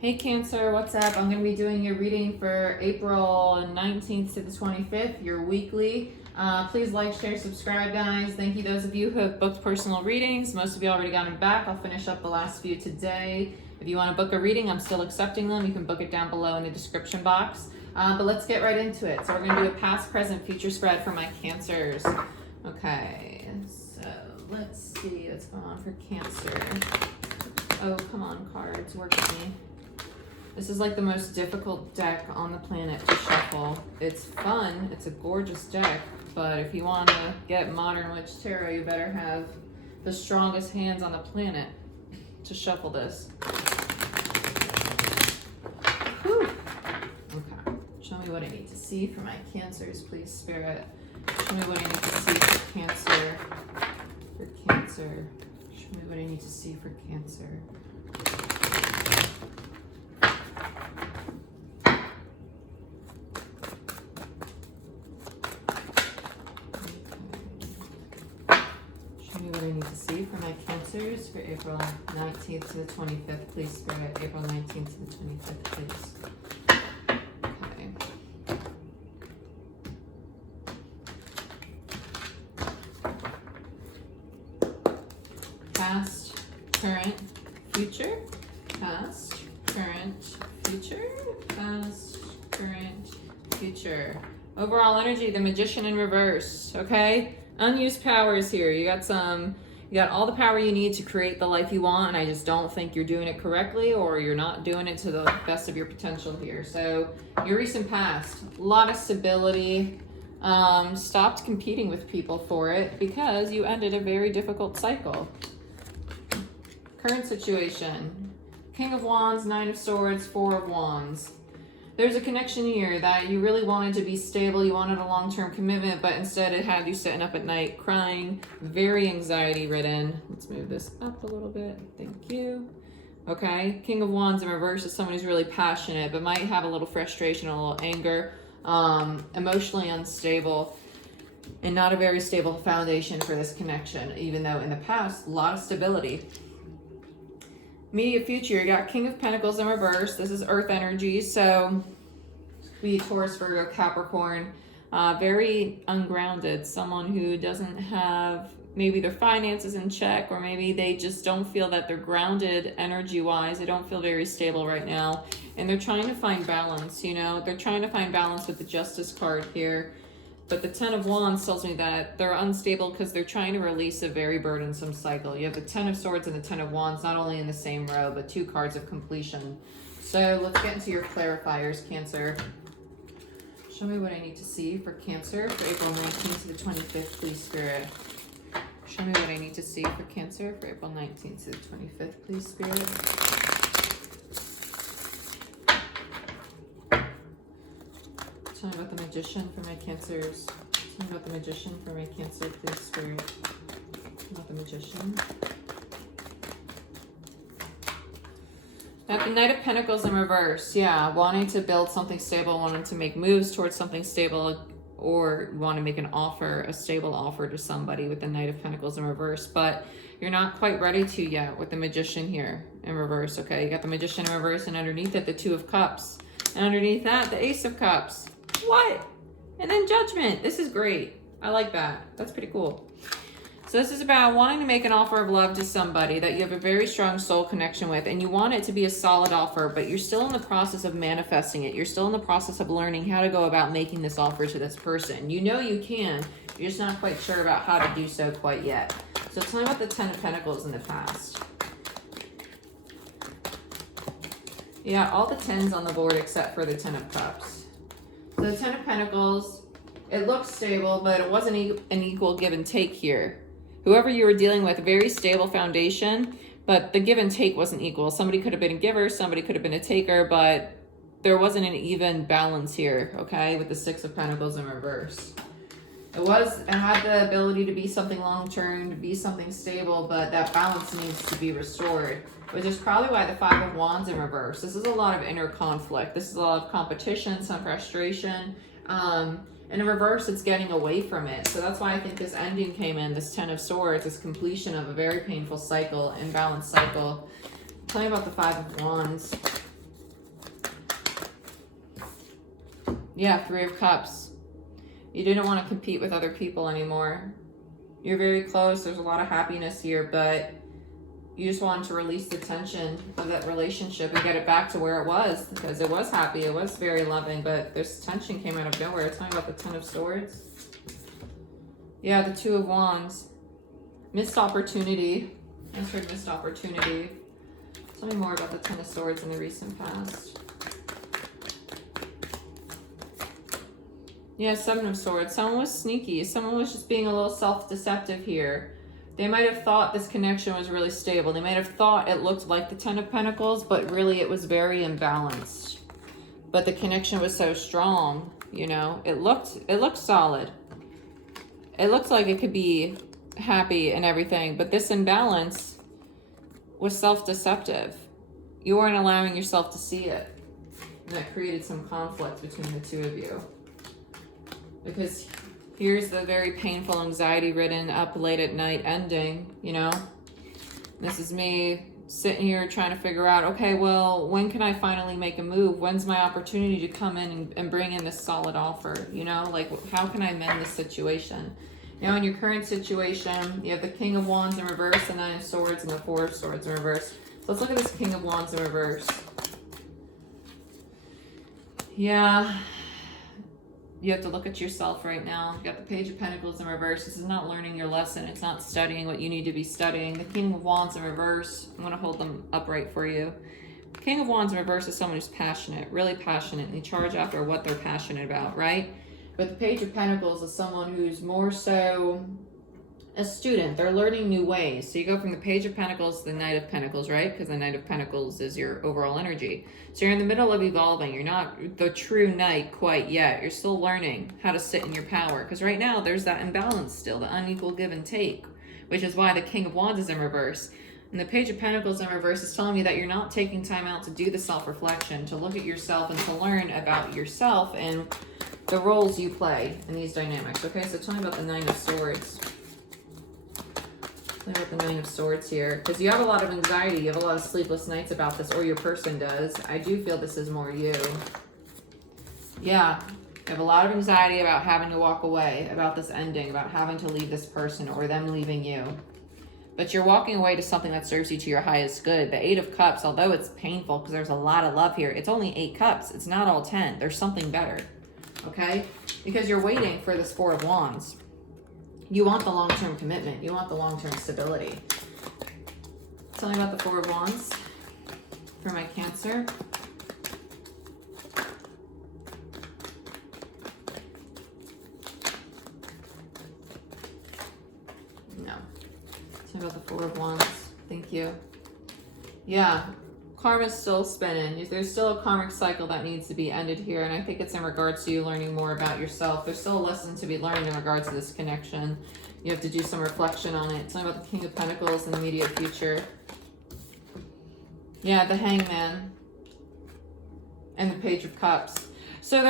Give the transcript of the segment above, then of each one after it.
Hey Cancer, what's up? I'm going to be doing your reading for April 19th to the 25th, your weekly. Please like, share, subscribe, guys. Thank you those of you who have booked personal readings. Most of you already got them back. I'll finish up the last few today. If you want to book a reading, I'm still accepting them. You can book it down below in the description box. But let's get right into it. So we're going to do a past, present, future spread for my Cancers. Okay, so let's see what's going on for Cancer. Oh, come on, cards, work with me. This is like the most difficult deck on the planet to shuffle. It's fun, it's a gorgeous deck, but if you want to get Modern Witch Tarot, you better have the strongest hands on the planet to shuffle this. Whew. Okay, show me what I need to see for my Cancers, please, Spirit. Show me what I need to see for Cancer. For Cancer. Show me what I need to see for Cancer. What I need to see for my Cancers for April 19th to the 25th, please, Spirit. April 19th to the 25th, please. Okay. Past, current, future. Past, current, future. Past, current, future. Overall energy, the Magician in reverse, okay? Unused powers here. You got all the power you need to create the life you want, and I just don't think you're doing it correctly, or you're not doing it to the best of your potential here. So your recent past, a lot of stability, stopped competing with people for it because you ended a very difficult cycle. Current situation, King of Wands, Nine of Swords, Four of Wands. There's a connection here that you really wanted to be stable, you wanted a long-term commitment, but instead it had you sitting up at night crying, very anxiety-ridden. Let's move this up a little bit. Thank you. Okay, King of Wands in reverse is someone who's really passionate, but might have a little frustration, a little anger, emotionally unstable, and not a very stable foundation for this connection, even though in the past, a lot of stability. Immediate future, you got King of Pentacles in reverse. This is Earth energy, so be Taurus, Virgo, Capricorn. Very ungrounded, someone who doesn't have maybe their finances in check, or maybe they just don't feel that they're grounded energy-wise. They don't feel very stable right now, and they're trying to find balance, you know? They're trying to find balance with the Justice card here. But the Ten of Wands tells me that they're unstable because they're trying to release a very burdensome cycle. You have the Ten of Swords and the Ten of Wands, not only in the same row, but two cards of completion. So let's get into your clarifiers, Cancer. Show me what I need to see for Cancer for April 19th to the 25th, please, Spirit. Show me what I need to see for Cancer for April 19th to the 25th, please, Spirit. Tell me about the Magician for my Cancers. Tell me about the Magician for my Cancer, please, Spirit. About the Magician. Now, the Knight of Pentacles in reverse. Yeah, wanting to build something stable, wanting to make moves towards something stable, or want to make an offer, a stable offer to somebody with the Knight of Pentacles in reverse. But you're not quite ready to yet with the Magician here in reverse, okay? You got the Magician in reverse, and underneath it, the Two of Cups. And underneath that, the Ace of Cups. What? And then Judgment. This is great. I like that. That's pretty cool. So this is about wanting to make an offer of love to somebody that you have a very strong soul connection with, and you want it to be a solid offer, but you're still in the process of manifesting it. You're still in the process of learning how to go about making this offer to this person. You know you can. You're just not quite sure about how to do so quite yet. So tell me about the Ten of Pentacles in the past. You got all the tens on the board except for the Ten of Cups. So the Ten of Pentacles, it looks stable, but it wasn't an equal give and take here. Whoever you were dealing with, very stable foundation, but the give and take wasn't equal. Somebody could have been a giver, somebody could have been a taker, but there wasn't an even balance here, okay, with the Six of Pentacles in reverse. It had the ability to be something long-term, to be something stable, but that balance needs to be restored, which is probably why the Five of Wands in reverse. This is a lot of inner conflict. This is a lot of competition, some frustration. And in reverse, it's getting away from it. So that's why I think this ending came in, this Ten of Swords, this completion of a very painful cycle, imbalanced cycle. Tell me about the Five of Wands. Yeah, Three of Cups. You didn't want to compete with other people anymore. You're very close. There's a lot of happiness here, but you just wanted to release the tension of that relationship and get it back to where it was, because it was happy, it was very loving, but this tension came out of nowhere. Tell me about the Ten of Swords. Yeah, the Two of Wands. Missed opportunity. I just heard missed opportunity. Tell me more about the Ten of Swords in the recent past. Yeah, Seven of Swords. Someone was sneaky. Someone was just being a little self-deceptive here. They might have thought this connection was really stable. They might have thought it looked like the Ten of Pentacles, but really it was very imbalanced. But the connection was so strong, you know. It looked solid. It looked like it could be happy and everything, but this imbalance was self-deceptive. You weren't allowing yourself to see it. And that created some conflict between the two of you. Because here's the very painful, anxiety-ridden, up late at night ending, you know? This is me sitting here trying to figure out, okay, well, when can I finally make a move? When's my opportunity to come in and bring in this solid offer, you know? Like, how can I mend this situation? Now, in your current situation, you have the King of Wands in reverse, the Nine of Swords, and the Four of Swords in reverse. So let's look at this King of Wands in reverse. Yeah. You have to look at yourself right now. You got the Page of Pentacles in reverse. This is not learning your lesson. It's not studying what you need to be studying. The King of Wands in reverse. I'm going to hold them upright for you. King of Wands in reverse is someone who's passionate, really passionate, and they charge after what they're passionate about, right? But the Page of Pentacles is someone who's more so a student. They're learning new ways. So you go from the Page of Pentacles to the Knight of Pentacles, right? Because the Knight of Pentacles is your overall energy. So you're in the middle of evolving. You're not the true knight quite yet. You're still learning how to sit in your power. Because right now there's that imbalance still, the unequal give and take, which is why the King of Wands is in reverse. And the Page of Pentacles in reverse is telling me that you're not taking time out to do the self-reflection, to look at yourself and to learn about yourself and the roles you play in these dynamics. Okay, so tell me about the Nine of Swords. Tell me about the Nine of Swords here. Because you have a lot of anxiety. You have a lot of sleepless nights about this, or your person does. I do feel this is more you. Yeah, you have a lot of anxiety about having to walk away, about this ending, about having to leave this person or them leaving you. But you're walking away to something that serves you to your highest good. The Eight of Cups, although it's painful because there's a lot of love here, it's only 8 cups. It's not all 10. There's something better. Okay? Because you're waiting for this Four of Wands. You want the long-term commitment. You want the long-term stability. Tell me about the Four of Wands for my Cancer. No. Tell me about the Four of Wands. Thank you. Yeah. Karma's still spinning. There's still a karmic cycle that needs to be ended here, and I think it's in regards to you learning more about yourself. There's still a lesson to be learned in regards to this connection. You have to do some reflection on it. Tell me about the King of Pentacles in the immediate future. Yeah, the Hangman. And the Page of Cups. So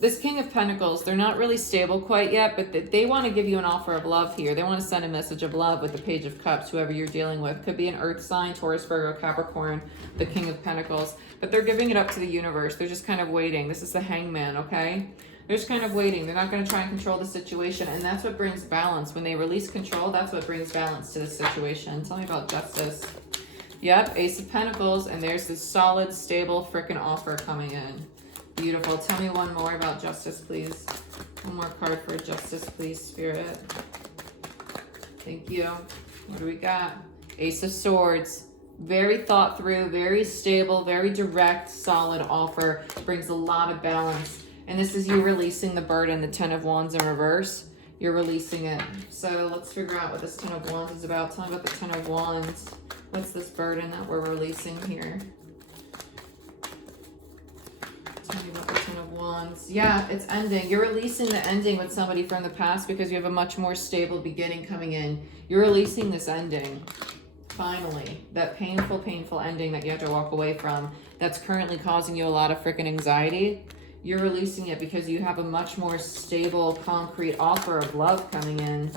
this King of Pentacles, they're not really stable quite yet, but they want to give you an offer of love here. They want to send a message of love with the Page of Cups, whoever you're dealing with. Could be an earth sign, Taurus, Virgo, Capricorn, the King of Pentacles. But they're giving it up to the universe. They're just kind of waiting. This is the Hangman, okay? They're just kind of waiting. They're not going to try and control the situation. And that's what brings balance. When they release control, that's what brings balance to the situation. Tell me about Justice. Yep, Ace of Pentacles. And there's this solid, stable freaking offer coming in. Beautiful. Tell me one more about Justice, please. One more card for Justice, please, Spirit. Thank you. What do we got? Ace of Swords. Very thought through, very stable, very direct, solid offer. Brings a lot of balance. And this is you releasing the burden, the Ten of Wands in reverse. You're releasing it. So let's figure out what this Ten of Wands is about. Tell me about the Ten of Wands. What's this burden that we're releasing here? Tell me about the Ten of Wands. Yeah, it's ending. You're releasing the ending with somebody from the past because you have a much more stable beginning coming in. You're releasing this ending. Finally. That painful, painful ending that you have to walk away from that's currently causing you a lot of freaking anxiety. You're releasing it because you have a much more stable, concrete offer of love coming in.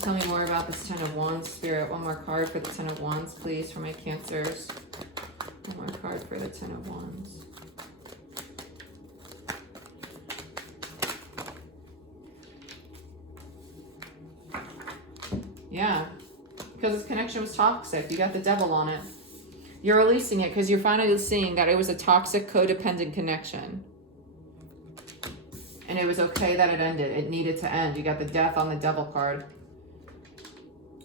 Tell me more about this Ten of Wands, Spirit. One more card for the Ten of Wands, please, for my Cancers. One more card for the Ten of Wands. Yeah. Because this connection was toxic. You got the devil on it. You're releasing it because you're finally seeing that it was a toxic, codependent connection. And it was okay that it ended. It needed to end. You got the death on the devil card.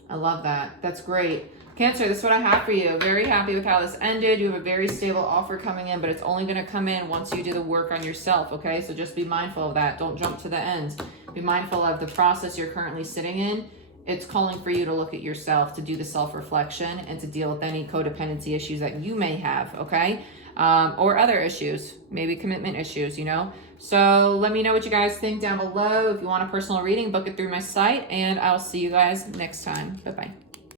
I love that. That's great. Cancer, this is what I have for you. Very happy with how this ended. You have a very stable offer coming in, but it's only going to come in once you do the work on yourself, okay? So just be mindful of that. Don't jump to the end. Be mindful of the process you're currently sitting in. It's calling for you to look at yourself, to do the self-reflection, and to deal with any codependency issues that you may have, okay? Or other issues, maybe commitment issues, you know? So let me know what you guys think down below. If you want a personal reading, book it through my site, and I'll see you guys next time. Bye-bye.